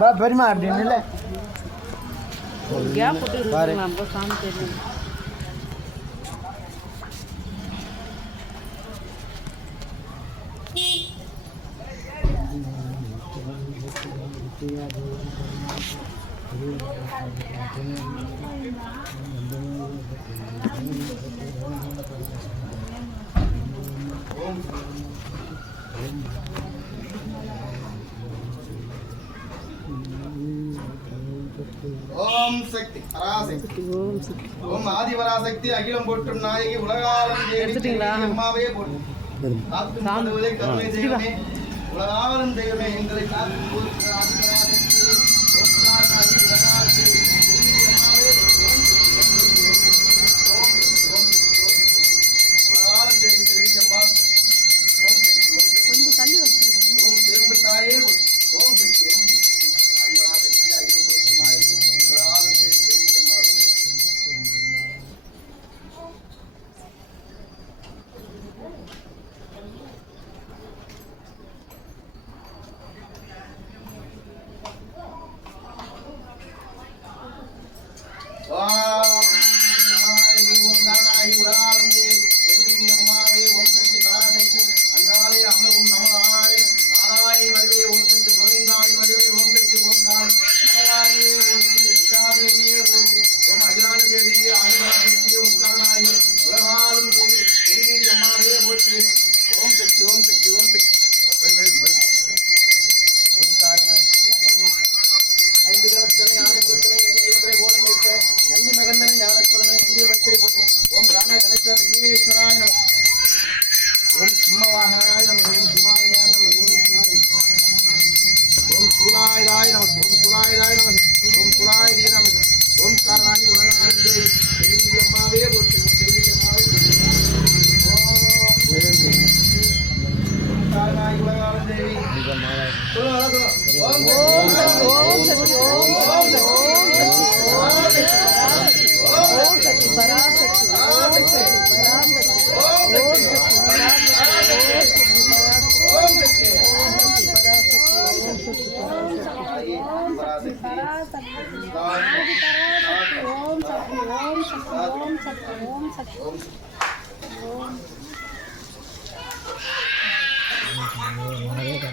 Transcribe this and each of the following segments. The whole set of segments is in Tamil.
बा फिर मार दी मिले क्या फ़ोटो रूम हमको काम करने Yeah, ஓம் சக்தி பராசக்தி. ஓம் சக்தி ஓம் ஆதிபராசக்தி அகிலம் போற்றும் நாயகி உலகாலம் தேடி எடுத்துட்டீங்களா? அம்மாவே போற்றும். காத்து முன்படுவதே கருணை தெய்வமே உலகாலம் தெய்வமே எங்களை காத்து ఓం సత్ ఓం సత్ ఓం సత్ ఓం 我我还有点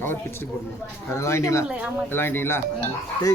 கவர் பிச்சு போடணும். அதெல்லாம் வாங்கிட்டீங்களா? எல்லாம் வாங்கிட்டீங்களா? சரி